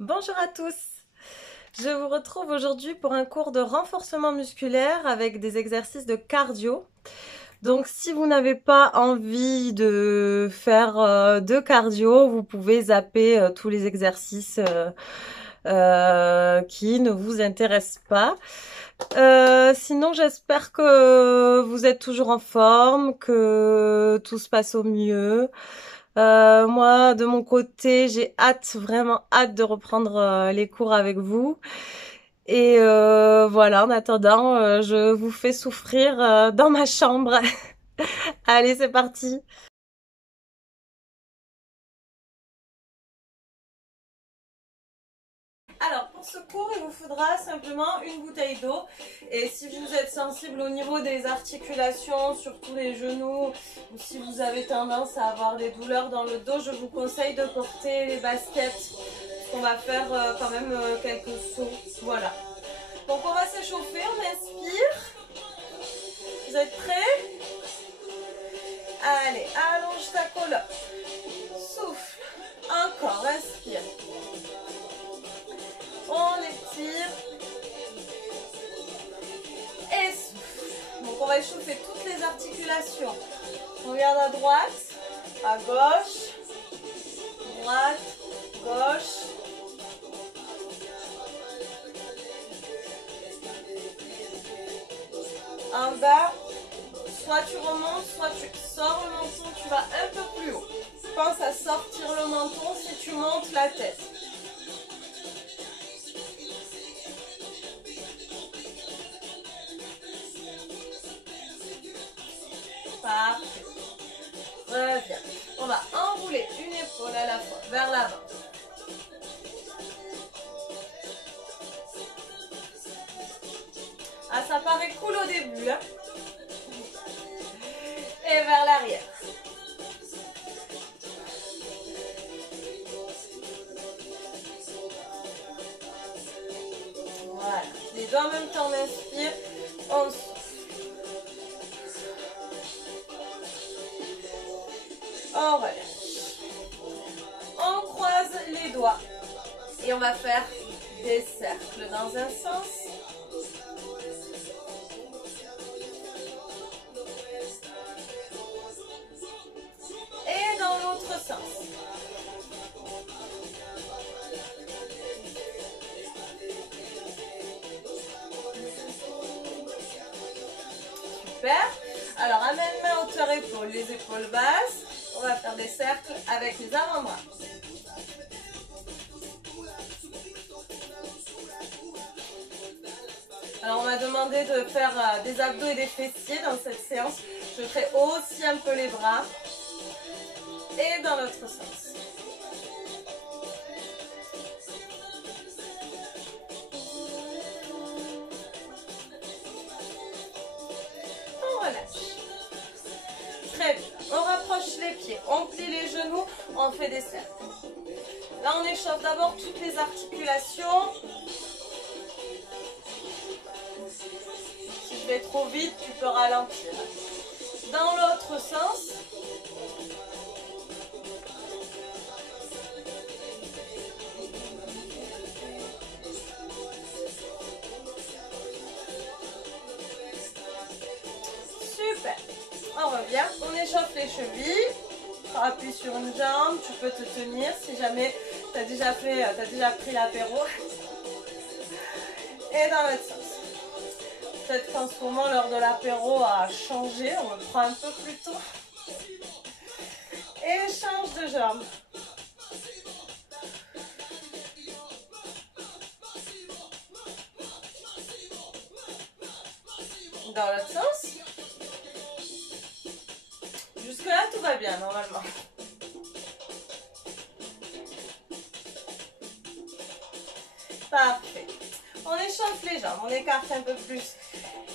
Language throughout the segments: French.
Bonjour à tous. Je vous retrouve aujourd'hui pour un cours de renforcement musculaire avec des exercices de cardio. Donc si vous n'avez pas envie de faire de cardio, vous pouvez zapper tous les exercices qui ne vous intéressent pas. Sinon, j'espère que vous êtes toujours en forme, que tout se passe au mieux. Moi, de mon côté, j'ai hâte, vraiment hâte de reprendre les cours avec vous. Et voilà, en attendant, je vous fais souffrir dans ma chambre. Allez, c'est parti. Alors, pour ce cours, il vous faudra simplement une bouteille d'eau. Et si vous êtes sensible au niveau des articulations, surtout les genoux, ou si vous avez tendance à avoir des douleurs dans le dos, je vous conseille de porter les baskets. On va faire quand même quelques sauts. Voilà. Donc, on va s'échauffer, on inspire. Vous êtes prêts? Allez, allonge ta colonne. Souffle. Encore, inspire. On étire. Et souffle. Donc on va échauffer toutes les articulations. On regarde à droite, à gauche, droite, gauche. En bas, soit tu remontes, soit tu sors le menton, tu vas un peu plus haut. Pense à sortir le menton si tu montes la tête. Parfait. Reviens. On va enrouler une épaule à la fois vers l'avant. Ah, ça paraît cool au début, hein? Et vers l'arrière. Voilà. Les deux en même temps, on inspire, on souffle. On relâche. On croise les doigts. Et on va faire des cercles dans un sens. Et dans l'autre sens. Super. Alors, amène main hauteur épaule, les épaules basses. On va faire des cercles avec les avant-bras. Alors, on m'a demandé de faire des abdos et des fessiers dans cette séance. Je ferai aussi un peu les bras. Et dans l'autre sens. On relâche. Très bien. On rapproche les pieds, on plie les genoux, on fait des cercles. Là, on échauffe d'abord toutes les articulations. Si je vais trop vite, tu peux ralentir. Dans l'autre sens. Super. On revient, on échauffe les chevilles. Appuie sur une jambe, tu peux te tenir si jamais tu as déjà pris l'apéro. Et dans l'autre sens. Peut-être qu'en ce moment, l'heure de l'apéro a changé, on le prend un peu plus tôt. Et change de jambe. Dans l'autre sens. Jusque-là, tout va bien, normalement. Parfait. On échauffe les jambes, on écarte un peu plus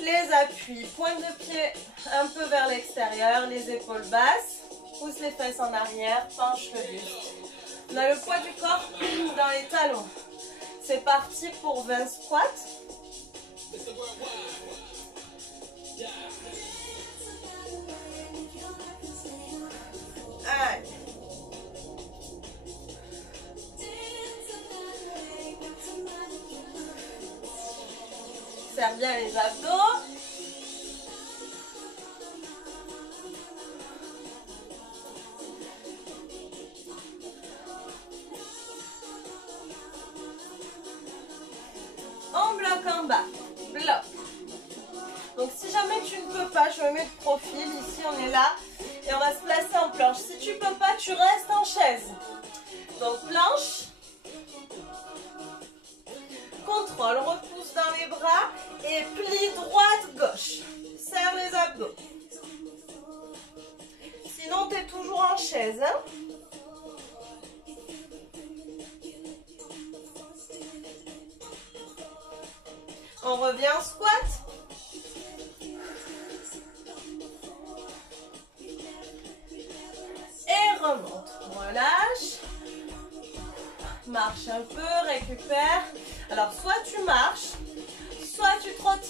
les appuis. Pointe de pied un peu vers l'extérieur, les épaules basses. Pousse les fesses en arrière, penche le buste. On a le poids du corps dans les talons. C'est parti pour 20 squats. Allez. serre bien les abdos. On bloque en bas. Bloc. Donc si jamais tu ne peux pas, je me mets de profil. Ici, on est là. Et on va se placer en planche. Si tu ne peux pas, tu restes en chaise. Donc planche. Contrôle, repousse dans les bras et plie droite-gauche. Serre les abdos. Sinon, tu es toujours en chaise. Hein? On revient en squat. Et remonte. Relâche. Marche un peu, récupère. Alors, soit tu marches, soit tu trottes.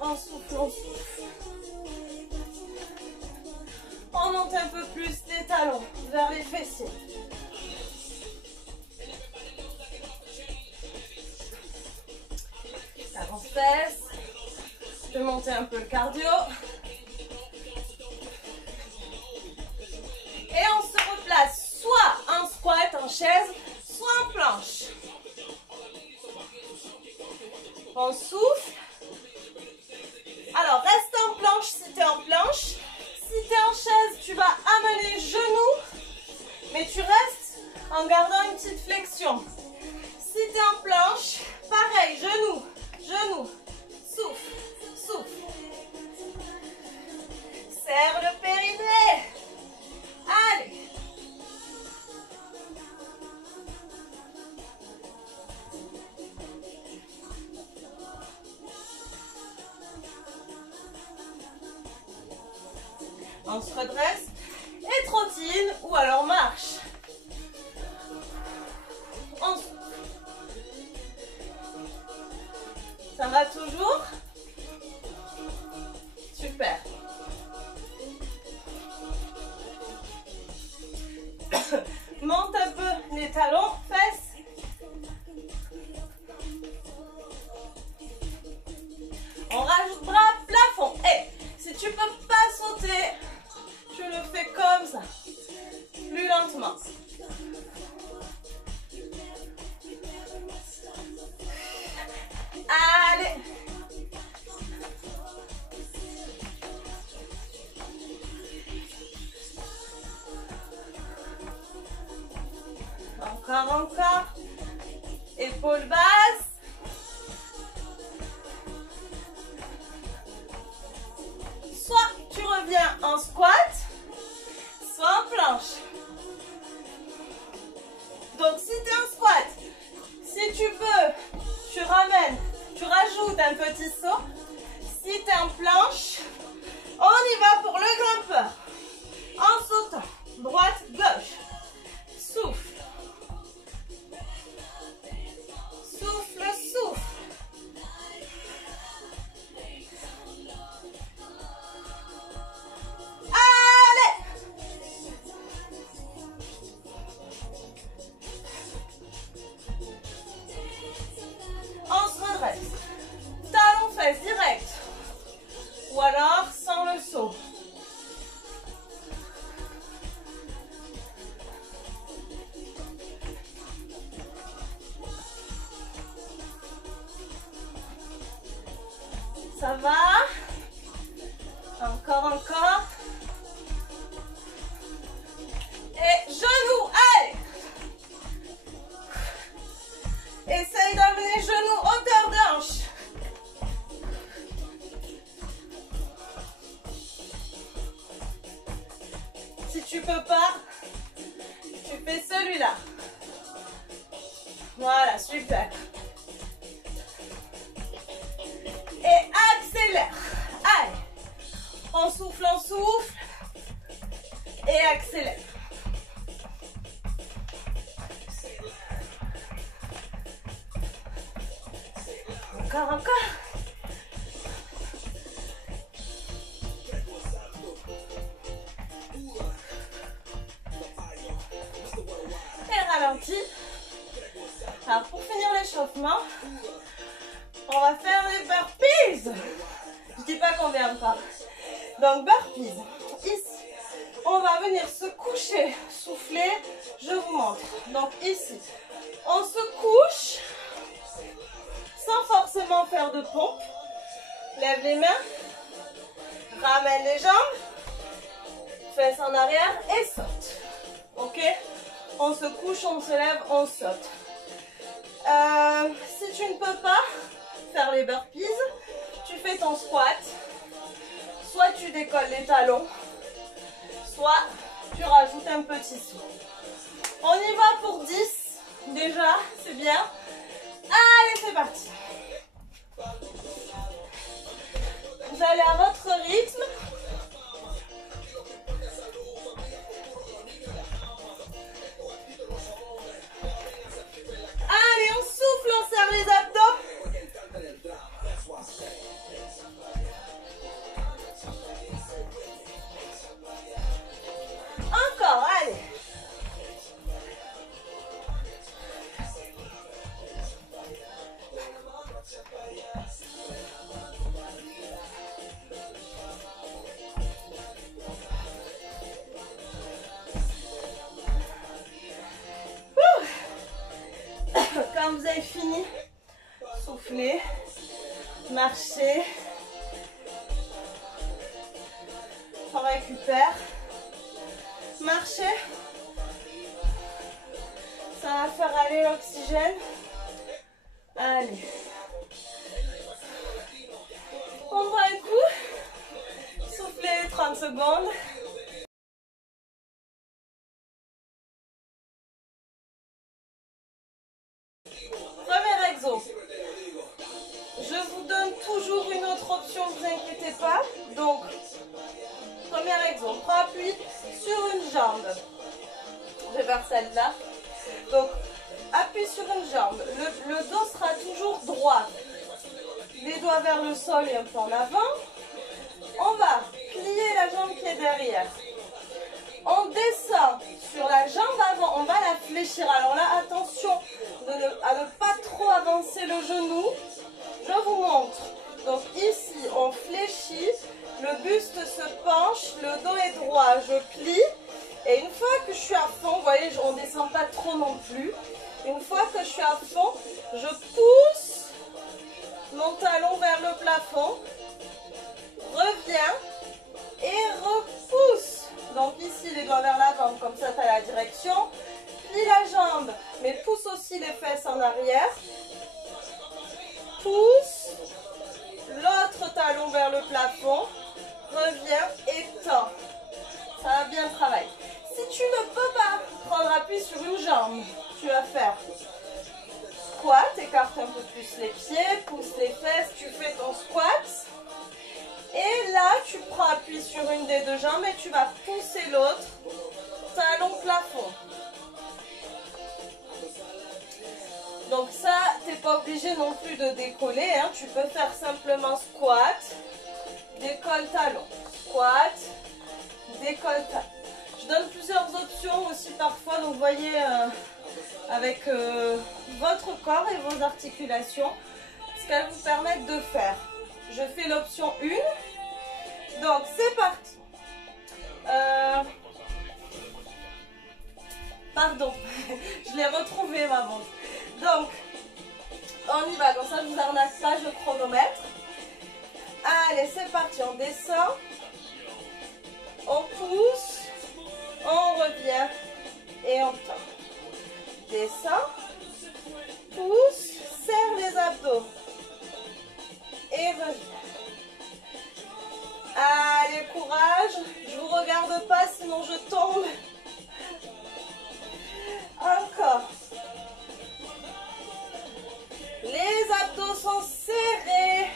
On souffle, on souffle. On monte un peu plus les talons vers les fessiers. Talons fesses. Je peux monter un peu le cardio. Et on se replace soit en squat, en chaise, soit en planche. On souffle. Alors, reste en planche si tu es en planche. Si tu es en chaise, tu vas amener genoux, mais tu restes en gardant une petite flexion. Si tu es en planche, pareil, genoux, genoux, souffle, souffle. Serre le périnée. Allez. On se redresse et trottine ou alors marche. Ça va toujours? Super. Monte un peu les talons, fesses. On rajoute bras, plafond. Et si tu peux pas sauter, tu le fais comme ça, plus lentement. Allez. Encore, encore. Épaules basses. Soit tu reviens en squat, soit en planche. Donc si tu es en squat, si tu peux, tu ramènes, tu rajoutes un petit saut. Si tu es en planche, on y va pour le grimpeur. En sautant, droite, gauche. Souffle. Souffle, souffle. Allez! On se redresse. Talon fesses direct. Ou alors sans le saut. Ça va? Encore, encore. Et genoux, allez! Essaye d'amener genoux hauteur de hanche. Si tu peux pas, tu fais celui-là. Voilà, super. Et accélère. Allez. On souffle, et accélère. Encore, encore. Et parti. Alors pour finir l'échauffement, on va faire les burpees. Je dis pas combien de pas. Donc burpees. Ici, on va venir se coucher, souffler. Je vous montre. Donc ici, on se couche sans forcément faire de pompe. Lève les mains, ramène les jambes, fesses en arrière et saute. Ok? On se couche, on se lève, on saute. Si tu ne peux pas faire les burpees, tu fais ton squat. Soit tu décolles les talons, soit tu rajoutes un petit saut. On y va pour 10. Déjà, c'est bien. Allez, c'est parti. Vous allez à votre rythme. Allez, on souffle, on serre les abdos. Encore, allez. Quand vous avez fini, soufflez, marchez, on récupère, marchez, ça va faire aller l'oxygène. Allez, on prend un coup, soufflez 30 secondes. Premier exo. Je vous donne toujours une autre option, ne vous inquiétez pas. Donc, premier exo, on prend appui sur une jambe. Je vais faire celle-là. Donc, appuie sur une jambe. Le dos sera toujours droit. Les doigts vers le sol et un peu en avant. On va plier la jambe qui est derrière. On descend sur la jambe avant, on va la fléchir. Alors là, attention à ne pas trop avancer le genou. Je vous montre. Donc ici, on fléchit, le buste se penche, le dos est droit, je plie. Et une fois que je suis à fond, vous voyez, on ne descend pas trop non plus. Une fois que je suis à fond, je pousse mon talon vers le plafond, reviens et repousse. Donc ici, les doigts vers l'avant, comme ça tu as la direction. Plie la jambe, mais pousse aussi les fesses en arrière. Pousse l'autre talon vers le plafond. Reviens et tends. Ça va bien travailler. Si tu ne peux pas prendre appui sur une jambe, tu vas faire squat, écarte un peu plus les pieds, pousse les fesses, tu fais ton squat. Et là, tu prends appui sur une des deux jambes et tu vas pousser l'autre, talon plafond. Donc ça, tu n'es pas obligé non plus de décoller, hein. Tu peux faire simplement squat, décolle talon, squat, décolle talon. Je donne plusieurs options aussi parfois, donc voyez avec votre corps et vos articulations ce qu'elles vous permettent de faire. Je fais l'option 1. Donc, c'est parti. Pardon, je l'ai retrouvé ma montre. Donc, on y va. Comme ça, je ne vous arnaque pas, je chronomètre. Allez, c'est parti. On descend. On pousse. On revient. Et on tend. Descend. Pousse. Serre les abdos. Et reviens. Allez, courage. Je ne vous regarde pas, sinon je tombe. Encore. Les abdos sont serrés.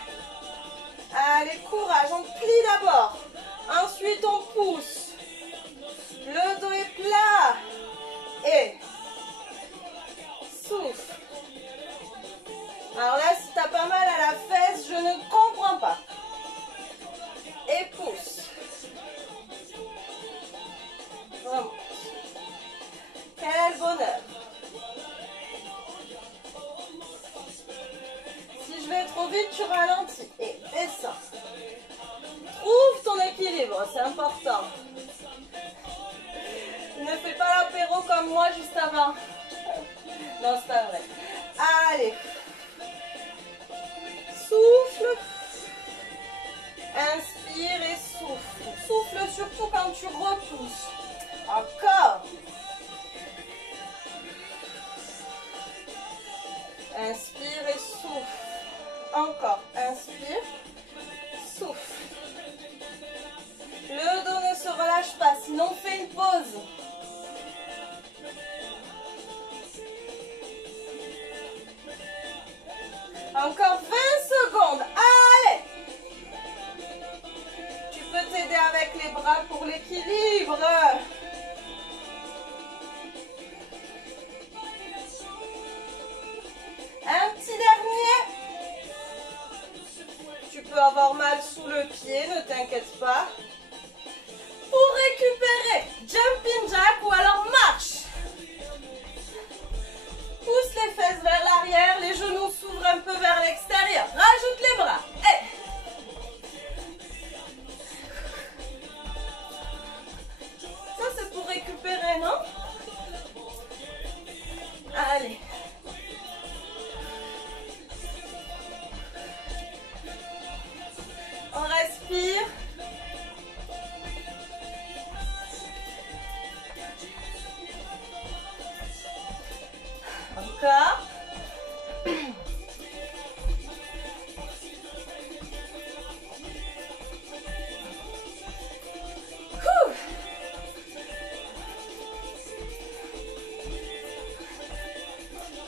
Allez, courage. On plie d'abord. temps. Ne fais pas l'apéro comme moi juste avant. Non, c'est pas vrai. Allez. Souffle. Inspire et souffle. Souffle surtout quand tu repousses. Encore. Inspire et souffle. Encore. Inspire. Souffle. Le dos ne se relâche pas, sinon fais une pause. Encore 20 secondes. Allez. Tu peux t'aider avec les bras pour l'équilibre. Un petit dernier. Tu peux avoir mal sous le pied, ne t'inquiète pas. Pour récupérer, jumping jack ou alors marche. Pousse les fesses vers l'arrière, les genoux s'ouvrent un peu vers l'extérieur. Rajoute les bras. Hey. Ça c'est pour récupérer, non? Allez. On respire. Encore.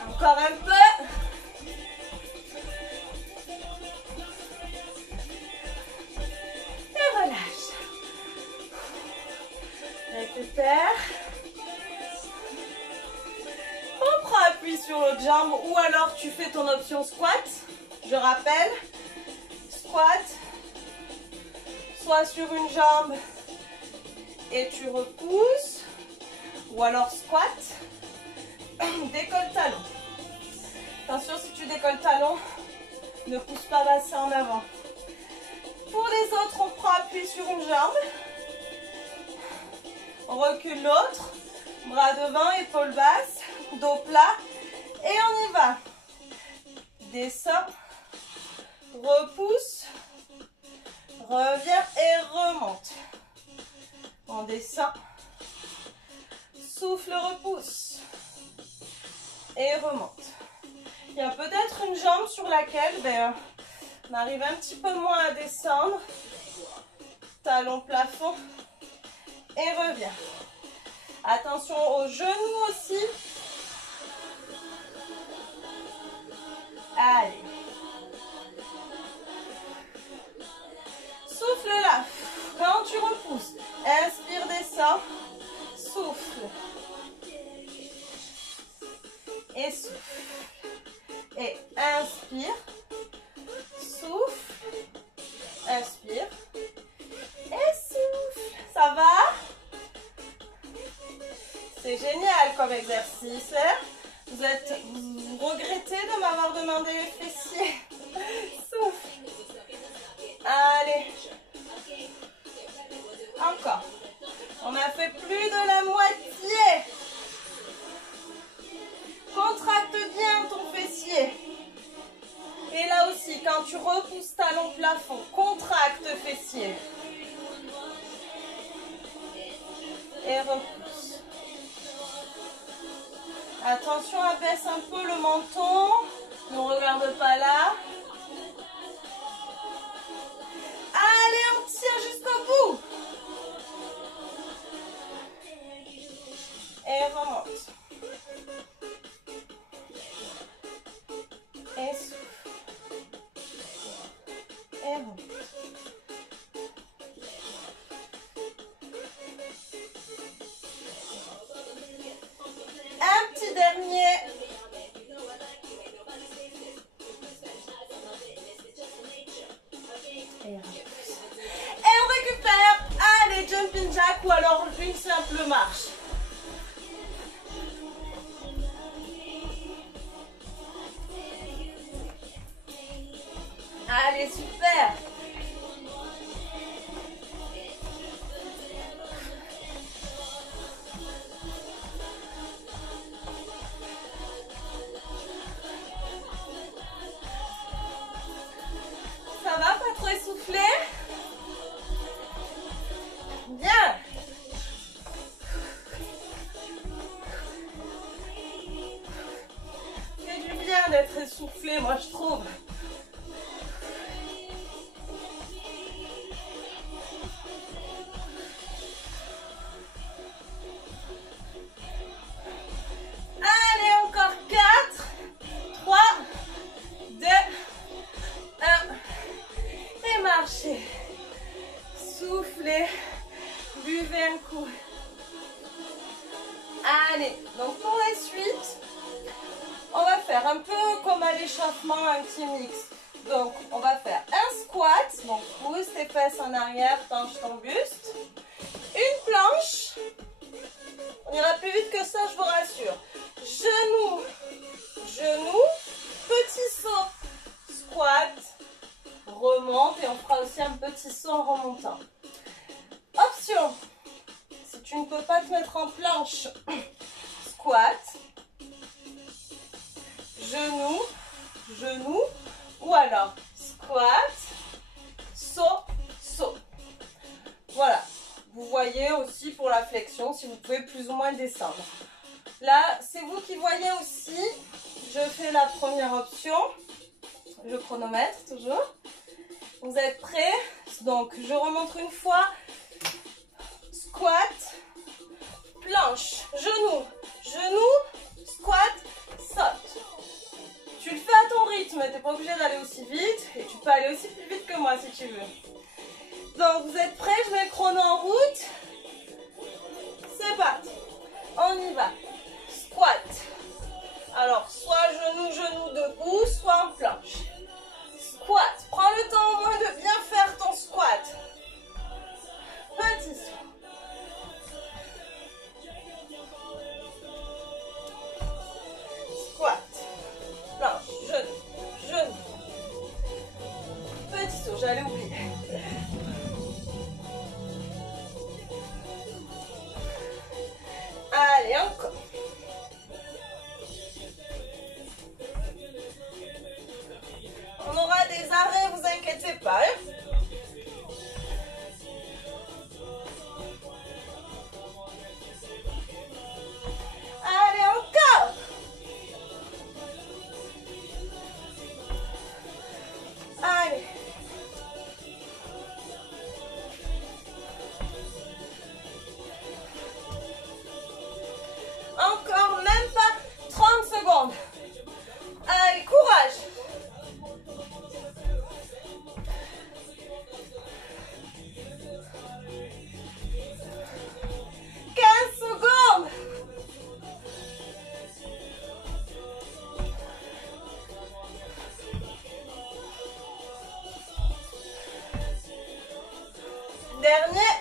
Encore un peu. Et relâche. Récupère. On prend appui sur l'autre jambe ou alors tu fais ton option squat. Je rappelle, squat, soit sur une jambe et tu repousses, ou alors squat, décolle talon. Attention, si tu décolles talon, ne pousse pas bassin en avant. Pour les autres, on prend appui sur une jambe, on recule l'autre, bras devant, épaules basses, dos plat, et on y va. Descends, repousse, reviens et remonte. On descend, souffle, repousse et remonte. Il y a peut-être une jambe sur laquelle on arrive un petit peu moins à descendre. Talon plafond et reviens. Attention aux genoux aussi. Allez. Souffle là. Quand tu repousses, inspire, descends. Souffle. Et souffle. Et inspire. Souffle. Inspire. Et souffle. Ça va? C'est génial comme exercice. Vous regrettez de m'avoir demandé les fessiers. Souffle. Allez. Encore. On a fait plus de la moitié. Contracte bien ton fessier. Et là aussi, quand tu repousses talon plafond, contracte fessier. Et repousse. Attention, abaisse un peu le menton. Ne regarde pas là. Allez, on tire jusqu'au bout. Et remonte. Et souffle. Et remonte. Un petit dernier. Et on récupère. Allez, jumping jack ou alors une simple marche. Allez, super. d'être essoufflé, moi je trouve. Allez, encore 4, 3, 2, 1. Et marchez. Soufflez. Buvez un coup. Allez, donc pour la suite, on va faire un peu comme à l'échauffement, un petit mix. Donc, on va faire un squat. Donc, pousse tes fesses en arrière, penche ton buste. Une planche. On ira plus vite que ça, je vous rassure. Genou, genou, petit saut, squat, remonte et on fera aussi un petit saut en remontant. Option, si tu ne peux pas te mettre en planche, squat, genou, genou, ou alors squat, saut, saut. Voilà, vous voyez aussi pour la flexion si vous pouvez plus ou moins descendre. Là, c'est vous qui voyez aussi. Je fais la première option. Je chronomètre toujours. Vous êtes prêts? Donc, je remonte une fois. Squat, planche, genou, genou, squat, saute. Tu le fais à ton rythme. Tu n'es pas obligé d'aller aussi vite. Et tu peux aller aussi plus vite que moi si tu veux. Donc, vous êtes prêts? Je mets le chrono en route. C'est parti. On y va. Squat. Alors, soit genou, genou debout, soit en planche. Squat. Prends le temps au moins de bien faire ton squat. Petit saut. Squat. Planche. Genou. Genou. Petit saut. J'allais oublier. Allez, encore. On aura des arrêts, vous inquiétez pas. Hein? Allez, encore. Allez. Encore même pas 30 secondes. Allez, courage. Dernier.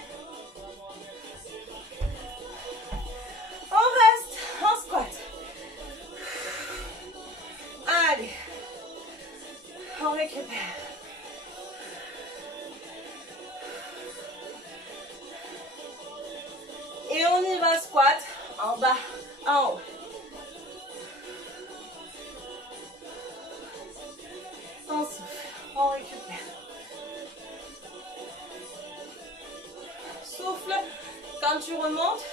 On reste en squat. Allez. On récupère. Et on y va, squat. En bas, en haut. On souffle. On récupère. Souffle quand tu remontes.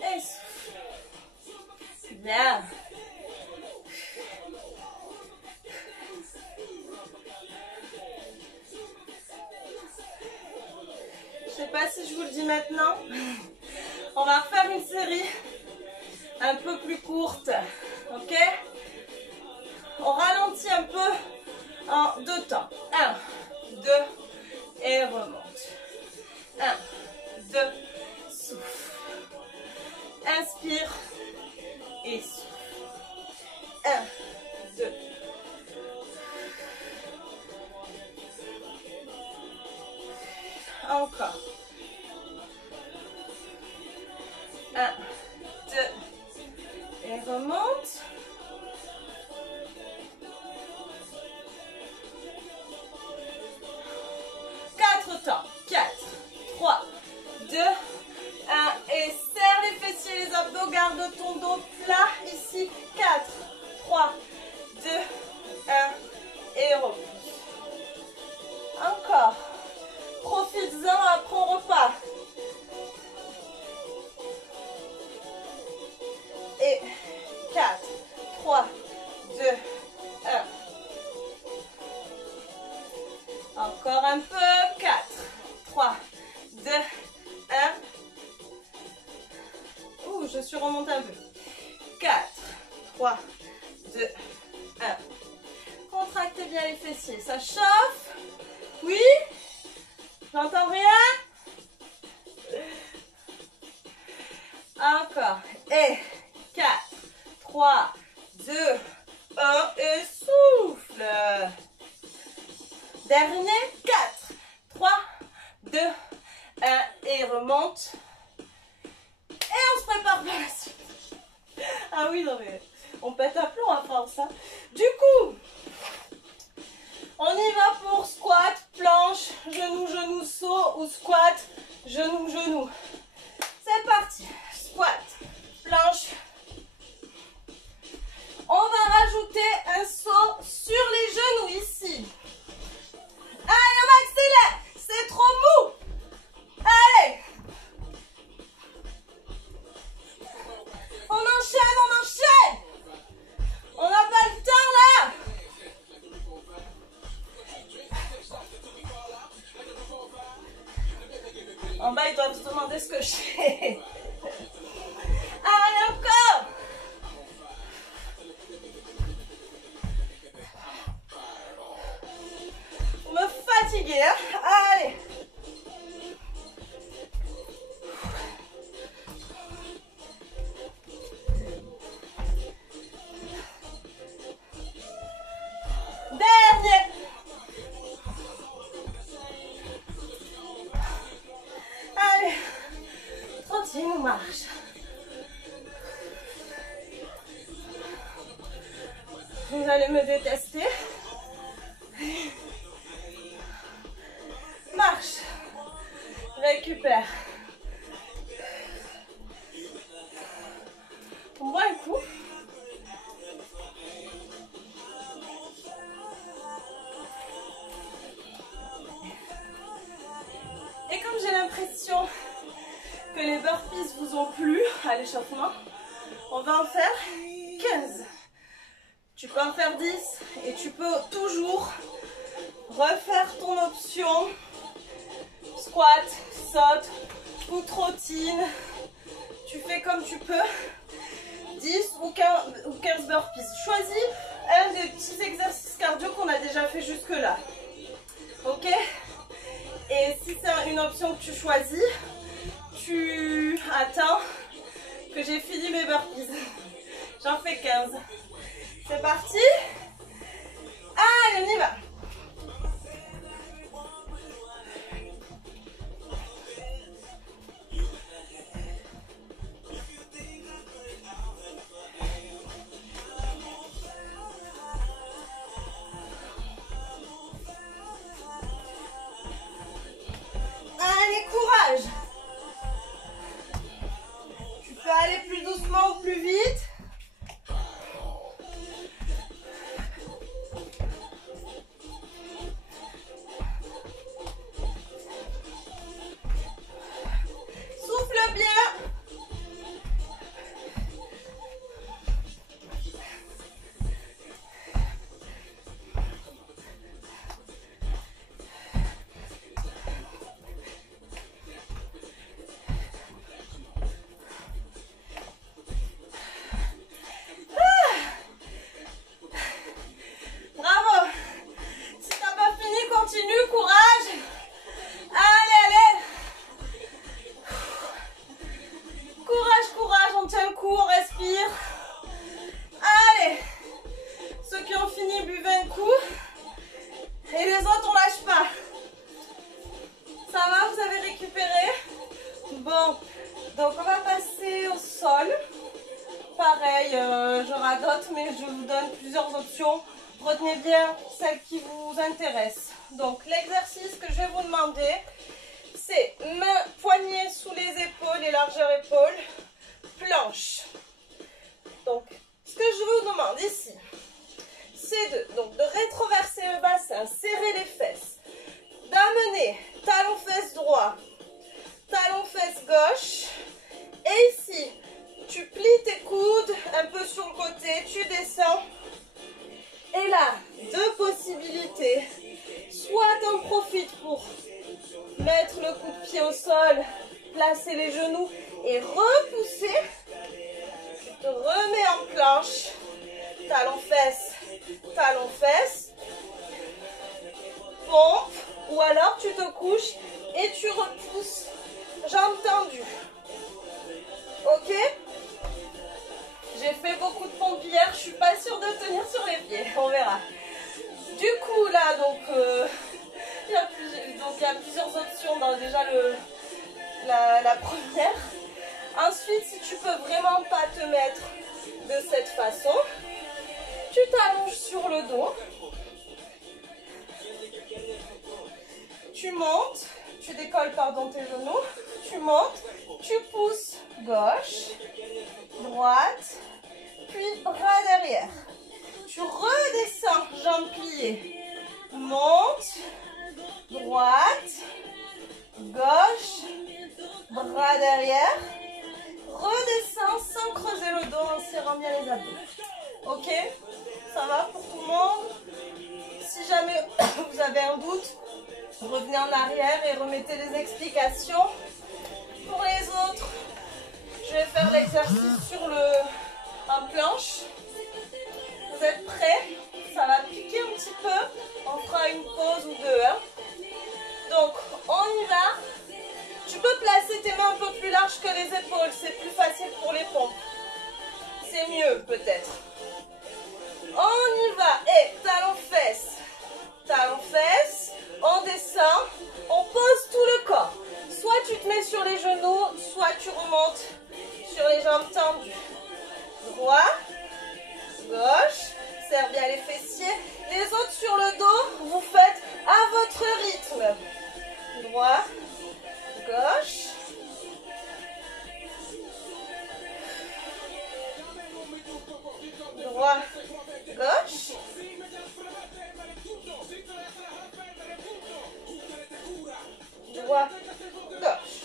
Et souffle. Bien. Je sais pas si je vous le dis maintenant. On va refaire une série un peu plus courte. Ok? On ralentit un peu en 2 temps. 1, 2 et remonte. 1, 2, souffle. Inspire et souffle. 1, 2. Encore. 1, 2 et remonte. Temps. 4, 3, 2, 1 et serre les fessiers, les abdos, garde ton dos plat ici. 4, 3, 2, 1 et repousse. Encore. Profites-en, après on repart. Et 3, 2, 1. Ouh, je suis remontée un peu. 4, 3, 2, 1. Contractez bien les fessiers. Ça chauffe? Oui? J'entends rien? Encore. Et 4, 3, 2, 1. Et souffle. Dernier. 4, 3, 2, 1. Et remonte. Et on se prépare pour la suite. Ah oui, non mais on pète un plomb à force. Hein. Du coup, on y va pour squat, planche, genou, genou, saut ou squat, genou, genou. C'est parti. Squat, planche. On va rajouter un saut sur les genoux ici. Allez, on accélère. C'est trop mou. Allez. On enchaîne, on enchaîne. On n'a pas le temps là. En bas, ils doivent se demander ce que je fais. Allez, encore. Vous me fatiguez, hein. Allez. Dernier. Allez. Tranquille, on marche. Vous allez me détester. Marche. Récupère. On boit un coup. Et comme j'ai l'impression que les burpees vous ont plu à l'échauffement, on va en faire 15. Tu peux en faire 10 et tu peux toujours refaire ton option squat, saute ou trottine. Tu fais comme tu peux, 10 ou 15 burpees. Choisis un des petits exercices cardio qu'on a déjà fait jusque là. Ok? Et si c'est une option que tu choisis, tu attends que j'ai fini mes burpees. J'en fais 15. C'est parti. Allez, on y va. Allez, courage. Tu peux aller plus doucement ou plus vite. Souffle bien. Bravo. Si t'as pas fini, continue, courage. Allez, allez. Courage, courage, on tient le coup, on respire. Allez. Ceux qui ont fini, buvez un coup. Et les autres, on lâche pas. Ça va, vous avez récupéré? Bon, donc on va passer au sol. Pareil, je radote, mais je vous donne plusieurs options. Retenez bien celle qui vous intéresse. Donc l'exercice que je vais vous demander, c'est main, poignée sous les épaules et largeur épaules, planche. Donc ce que je vous demande ici, c'est de rétroverser le bassin, serrer les fesses, d'amener talon fesse droit, talon fesse gauche, et ici tu plies tes coudes un peu sur le côté, tu descends. Et là, deux possibilités. Soit tu en profites pour mettre le coup de pied au sol, placer les genoux et repousser. Tu te remets en planche, talon fesse, pompe, ou alors tu te couches et tu repousses, jambes tendues. Ok? J'ai fait beaucoup de pompes hier, je suis pas sûre de tenir sur les pieds, on verra. Du coup là, donc il y a plusieurs options dans déjà la première. Ensuite, si tu peux vraiment pas te mettre de cette façon, tu t'allonges sur le dos, tu montes, tu décolles pardon tes genoux, tu montes, tu pousses gauche, droite, puis bras derrière. Tu redescends, jambes pliées, monte, droite, gauche, bras derrière, redescends sans creuser le dos en serrant bien les abdos. Ok? Ça va pour tout le monde? Si jamais vous avez un doute, revenez en arrière et remettez les explications. Pour les autres, je vais faire l'exercice en planche. Vous êtes prêts? Ça va piquer un petit peu. On fera une pause ou deux. Hein. Donc, on y va. Tu peux placer tes mains un peu plus larges que les épaules. C'est plus facile pour les pompes. C'est mieux, peut-être. On y va. Et talon fesse. On descend. On pose tout le corps. Soit tu te mets sur les genoux, soit tu remontes sur les jambes tendues. Droit, gauche, serre bien les fessiers. Les autres sur le dos, vous faites à votre rythme. Droit, gauche. Droit, gauche. Droit, gauche.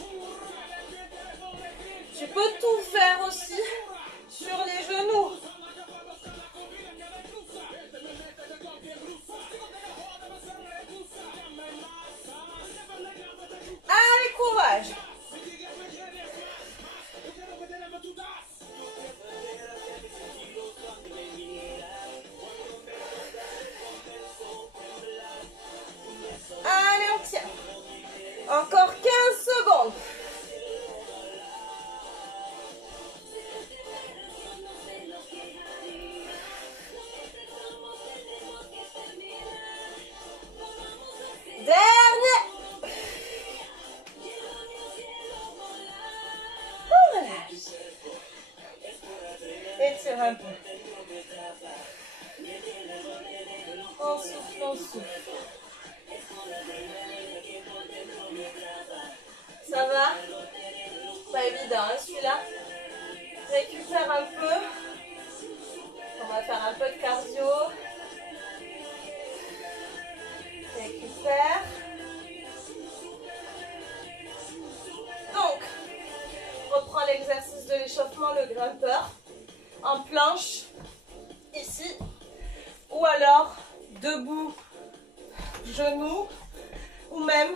Tu peux tout faire aussi sur les genoux. Allez, courage. Allez, on tient. Encore 15 secondes. Dernier. On relâche. Étire un peu. On souffle, on souffle. Ça va? Pas évident, hein, celui-là. Récupère un peu. On va faire un peu de cardio. Récupère. Donc, reprends l'exercice de l'échauffement, le grimpeur. En planche, ici. Ou alors, debout, genoux. Ou même,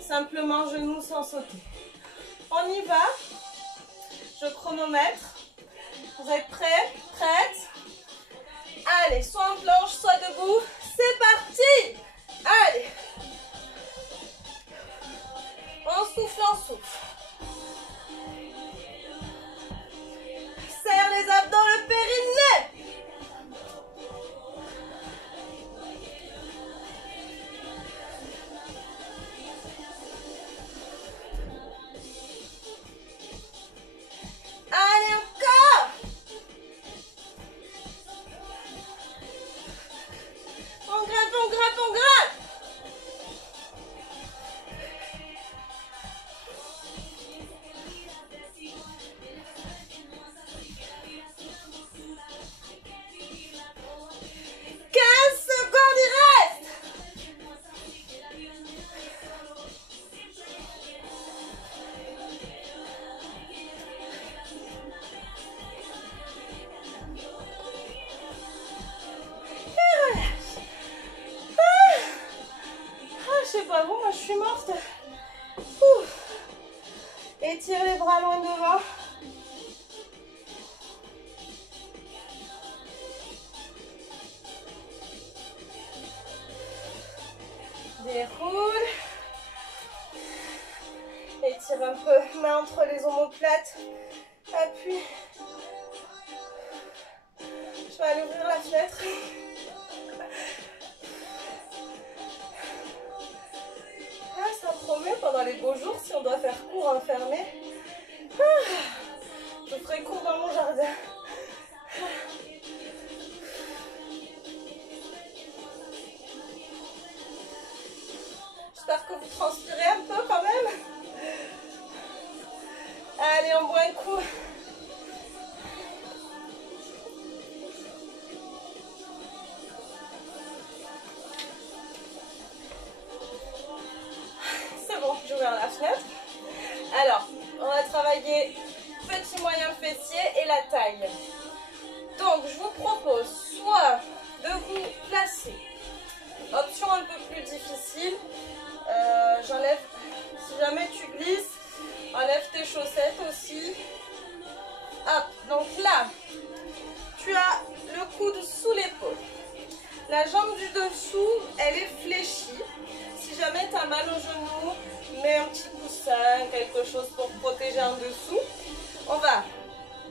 simplement genoux sans sauter. On y va. Je chronomètre. Vous êtes prêts? Prêtes? Allez, soit en planche, soit debout. C'est parti! Allez! On souffle, on souffle. Serre les abdos, le périnée. Allez, encore. On grimpe, on grimpe, on grimpe. Étire les bras loin devant. Déroule. Étire un peu, main entre les omoplates. Appuie. Je vais aller ouvrir la fenêtre. Ah, ça promet pendant les beaux jours si on doit faire cours enfermé. Je ferai cours dans mon jardin. J'espère que vous transpirez un peu quand même. Allez, on boit un coup. C'est bon, j'ai ouvert la fenêtre. Alors, on va travailler petit moyen fessier et la taille. Donc, je vous propose soit de vous placer, option un peu plus difficile, j'enlève, si jamais tu glisses, enlève tes chaussettes aussi. Hop, donc là, tu as le coude sous l'épaule. La jambe du dessous, elle est fléchie. Si jamais tu as mal au genou, mets un petit coussin, quelque chose pour protéger en dessous. On va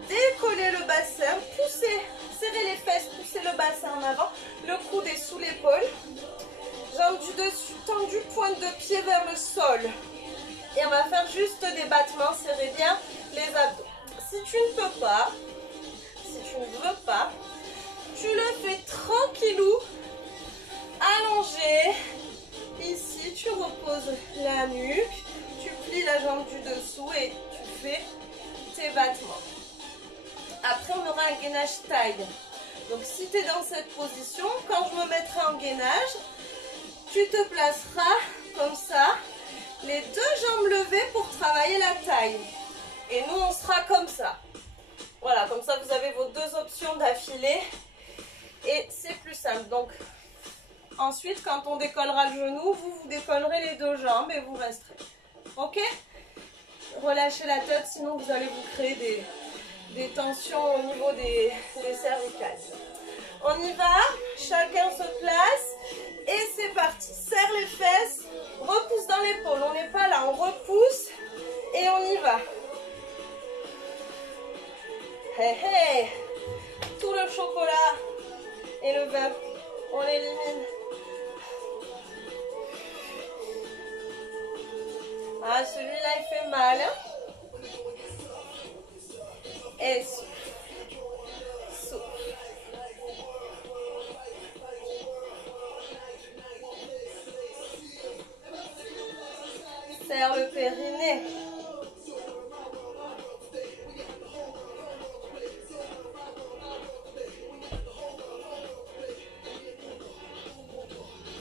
décoller le bassin, pousser, serrer les fesses, pousser le bassin en avant. Le coude est sous l'épaule. Jambe du dessus tendue, pointe de pied vers le sol. Et on va faire juste des battements, serrer bien les abdos. Si tu ne peux pas, si tu ne veux pas, tu le fais tranquillou, allongé. Ici, tu reposes la nuque, tu plies la jambe du dessous et tu fais tes battements. Après, on aura un gainage taille. Donc, si tu es dans cette position, quand je me mettrai en gainage, tu te placeras comme ça, les deux jambes levées pour travailler la taille. Et nous, on sera comme ça. Voilà, comme ça, vous avez vos deux options d'affilée. Et c'est plus simple. Donc, ensuite, quand on décollera le genou, vous décollerez les deux jambes et vous resterez. Ok? Relâchez la tête, sinon vous allez vous créer des tensions au niveau des cervicales. On y va, chacun se place et c'est parti. Serre les fesses, repousse dans l'épaule, on n'est pas là, on repousse et on y va. Hey, hey. Tout le chocolat et le vin, on l'élimine. Ah, celui-là, il fait mal. Hein? Et souffle. Souffle. Serre le périnée.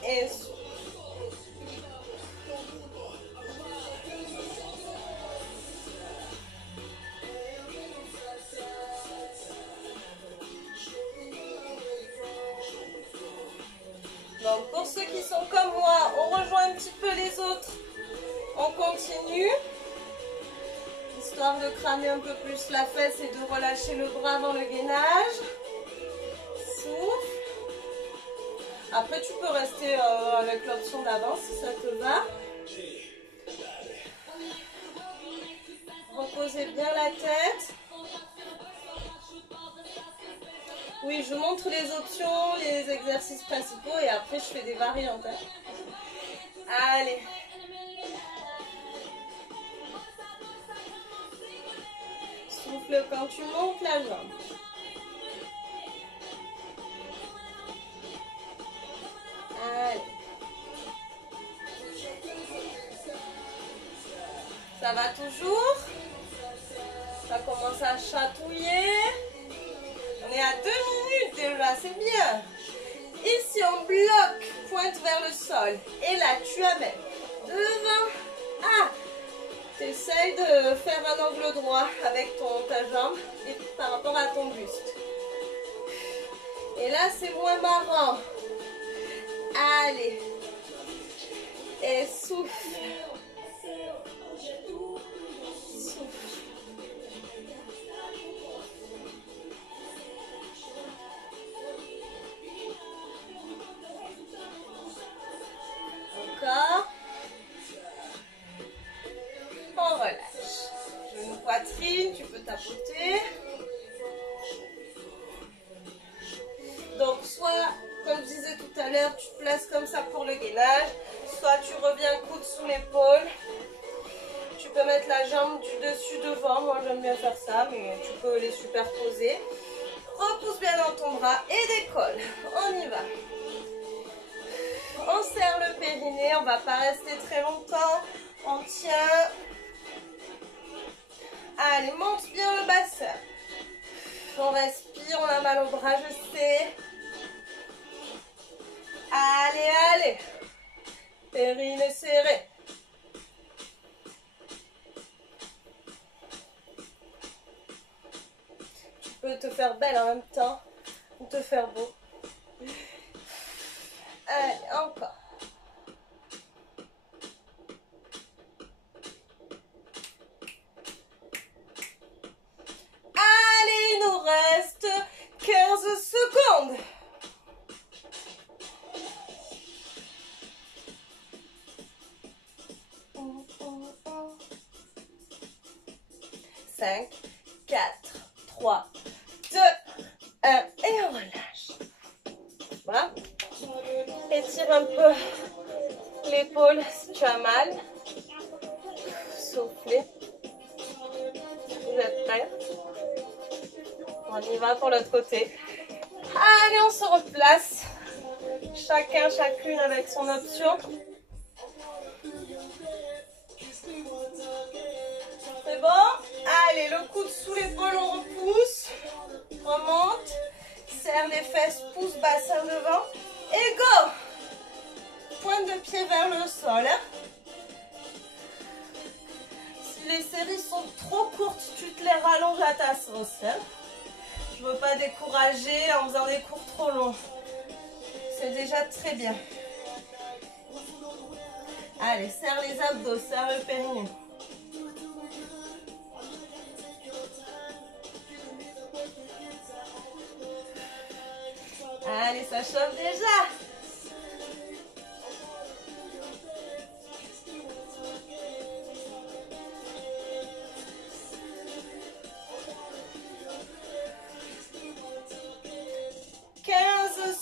Et souffle. Donc pour ceux qui sont comme moi, on rejoint un petit peu les autres, on continue, histoire de cramer un peu plus la fesse et de relâcher le bras avant le gainage. Souffle. Après tu peux rester avec l'option d'avant si ça te va. Reposez bien la tête. Oui, je montre les options, les exercices principaux et après je fais des variantes. Hein. Allez. Souffle quand tu montes la jambe. Allez. Ça va toujours? Ça commence à chatouiller. On est à 2 minutes déjà, c'est bien. Ici, on bloque, pointe vers le sol. Et là, tu amènes devant. Ah, tu essayes de faire un angle droit avec ta jambe et par rapport à ton buste. Et là, c'est moins marrant. Allez. Et souffle. poitrine, tu peux tapoter. Donc soit, comme je disais tout à l'heure, tu te places comme ça pour le gainage, soit tu reviens coude sous l'épaule. Tu peux mettre la jambe du dessus devant, moi j'aime bien faire ça, mais tu peux les superposer. Repousse bien dans ton bras et décolle. On y va. On serre le périnée, on ne va pas rester très longtemps. On tient. Allez, monte bien le bassin. On respire, on a mal au bras, je sais. Allez, allez. Périnée serré. Tu peux te faire belle en même temps ou te faire beau. Allez, encore. Allez, il nous reste 15 secondes. Cinq, 4, 3, 2, 1 et on relâche. Voilà. Étire un peu l'épaule si tu as mal. Soufflez. Vous êtes prêts? On y va pour l'autre côté. Allez, on se replace. Chacun, chacune avec son option. C'est bon? Allez, le coude sous l'épaule, on repousse. Remonte. Serre les fesses, pousse bassin devant. Et go! Pointe de pied vers le sol. Si les séries sont trop courtes, tu te les rallonges à ta sauce. Je ne veux pas décourager en faisant des cours trop longs. C'est déjà très bien. Allez, serre les abdos, serre le périnée. Allez, ça chauffe déjà.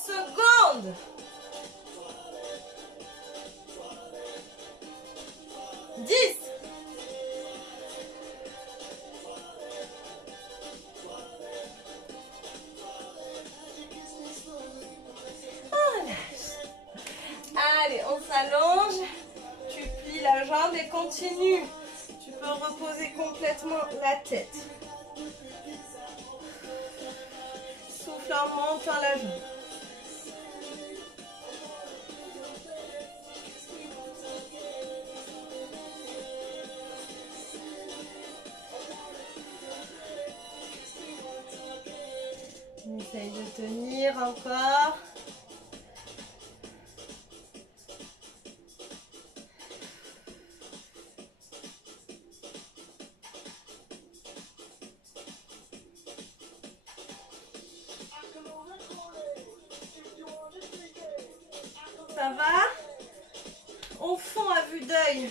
Secondes. 10. On lâche. Allez, on s'allonge. Tu plies la jambe et continue. Tu peux reposer complètement la tête. Souffle en montant la jambe. On essaye de tenir encore. Ça va? Au fond à vue d'œil.